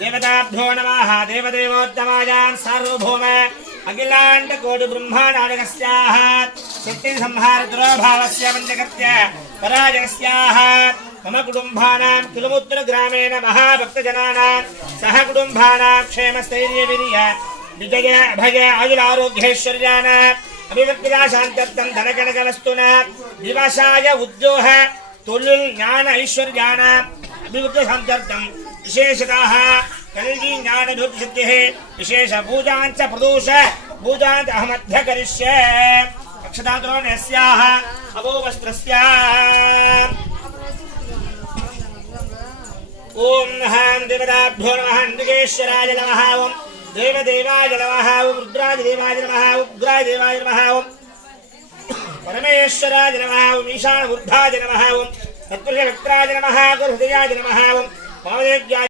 देवताभ्यो नमः देवदेवोत्तमायां सार्वभौम अखिलांड कोटि ब्रह्मांडानकस्याः शक्ति संहारतरो भावस्य वन्दकर्त्य पराजयस्याः मम कुटुंबानां किलमुत्र ग्रामेण महाभक्तजनानां सह कुटुंबानां क्षेमस्थैर्यवीर्य विजय भय आयुरारोग्यैश्वर्यान् अभिवृद्धिया शान्त्यर्थं धनकनकवस्तुना दिवसाय उद्योह तुल्युल ज्ञान ऐश्वर्यान् अभिवृद्धि शान्त्यर्थं विशेषतः कलिगी ज्ञान सिद्धिः विशेष पूजांच प्रदोष पूजांच अहमध्य करिष्ये अक्षतांतरो नस्याः अवो वस्त्रस्याः ओम नमः देवताभ्यो नमः नंदिकेश्वराय नमः ओम देवदेवाय नमः ओम रुद्राय देवाय नमः ओम उग्राय देवाय नमः ओम परमेश्वराय नमः ओम ईशानबुद्धाय नमः ओम तत्पुरुषविक्राय नमः गुरुहृदयाय नमः ओम वामदेव्याय